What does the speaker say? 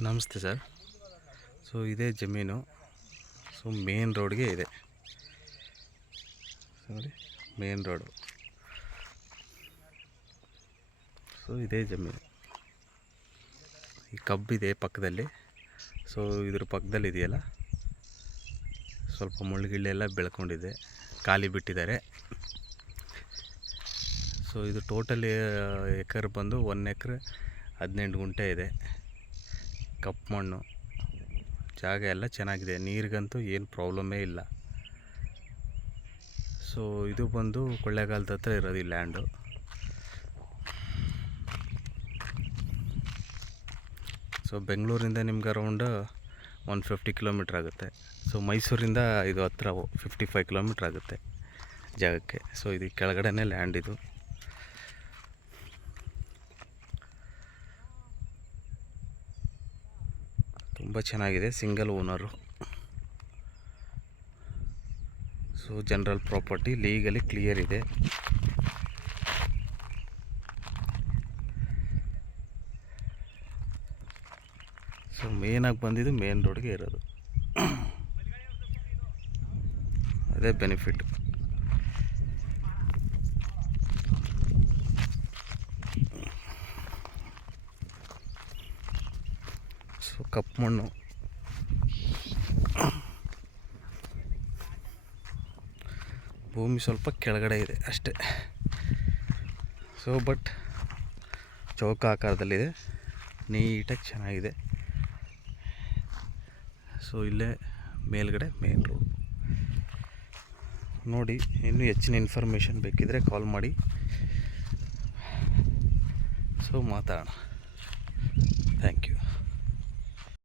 ನಮಸ್ತೆ sir. So ಇದೇ ಜಮೀನು. ಸೊ ಮೇನ್ ರೋಡ್ಗೆ ಇದೆ. ನೋಡಿ, ಮೇನ್ ರೋಡು. ಸೊ ಇದೇ ಜಮೀನು. ಈ ಕಬ್ಬಿದೆ ಪಕ್ಕದಲ್ಲಿ. ಸೊ ಇದ್ರ ಪಕ್ಕದಲ್ಲಿ ಇದೆಯಲ್ಲ, ಸ್ವಲ್ಪ ಮುಳ್ಳುಗಿಳ್ಳೆಲ್ಲ ಬೆಳ್ಕೊಂಡಿದೆ, ಖಾಲಿ ಬಿಟ್ಟಿದ್ದಾರೆ. ಸೊ ಇದು ಟೋಟಲಿ ಎಕರೆ ಬಂದು 1 ಎಕರೆ 18 ಗುಂಟೆ ಇದೆ. ಕಪ್ಪು ಮಣ್ಣು, ಜಾಗ ಎಲ್ಲ ಚೆನ್ನಾಗಿದೆ, ನೀರಿಗಂತೂ ಏನು ಪ್ರಾಬ್ಲಮ್ಮೇ ಇಲ್ಲ. ಸೊ ಇದು ಬಂದು ಕೊಳ್ಳೇಗಾಲದ ಹತ್ರ ಇರೋದು ಈ ಲ್ಯಾಂಡು. ಸೊ ಬೆಂಗಳೂರಿಂದ ನಿಮ್ಗೆ ಅರೌಂಡ್ 150 ಕಿಲೋಮೀಟ್ರ್ ಆಗುತ್ತೆ. ಸೊ ಮೈಸೂರಿಂದ ಇದು ಹತ್ರ 55 ಕಿಲೋಮೀಟ್ರ್ ಆಗುತ್ತೆ ಜಾಗಕ್ಕೆ. ಸೊ ಇದು ಕೆಳಗಡೆನೇ ಲ್ಯಾಂಡ್. ಇದು ತುಂಬ ಚೆನ್ನಾಗಿದೆ, single owner. So general property, legally clear ಇದೆ. ಸೊ ಮೇನಾಗಿ ಬಂದಿದ್ದು ಮೇನ್ ರೋಡ್ಗೆ ಇರೋದು, ಅದೇ ಬೆನಿಫಿಟ್. ಸೊ ಕಪ್ಪು ಮಣ್ಣು, ಭೂಮಿ ಸ್ವಲ್ಪ ಕೆಳಗಡೆ ಇದೆ ಅಷ್ಟೇ. ಸೊ ಬಟ್ ಚೌಕ ಆಕಾರದಲ್ಲಿದೆ, ನೀಟಾಗಿ ಚೆನ್ನಾಗಿದೆ. ಸೊ ಇಲ್ಲೇ ಮೇಲ್ಗಡೆ ಮೇನ್ ರೋಡ್. ನೋಡಿ, ಇನ್ನೂ ಹೆಚ್ಚಿನ ಇನ್ಫಾರ್ಮೇಷನ್ ಬೇಕಿದ್ದರೆ ಕಾಲ್ ಮಾಡಿ. ಸೊ ಮಾತಾಡೋಣ.